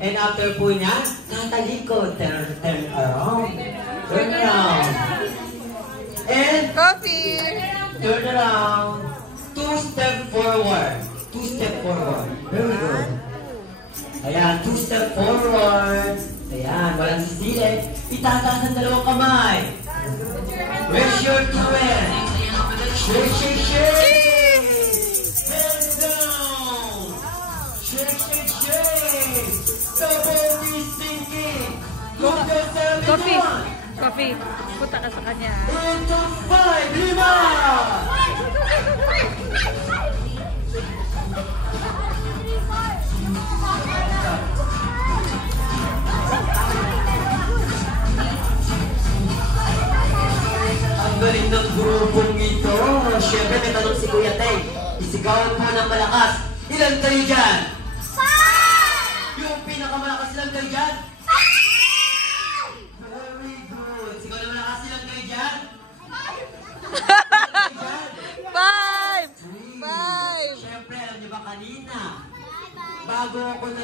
And after po niyan, natalikod. Turn around. Turn around. And Coffee! turn around. 2 step forward. 2 step forward. Very good. Ayan, 2 step forward. Ayan, walang sisilip. Itataas ang dalawang kamay. Raise your twin. Shake, shake, shake. Hands down. Shake, shake, shake. Double knee sinking. Coffee! Coffee! Punta ka sa kanya. Into 5, 5. Ang galing ng grupong ito. Siyempre, may tanong si Kuya Tay. Isigawan po ng malakas. Ilan kayo dyan? 5! Yung pinakamalakas, ilan kayo dyan? 5! Very good. Sigaw na malakas, ilan kayo dyan? 5! 5! Siyempre, alam niyo ba kanina? Bago ako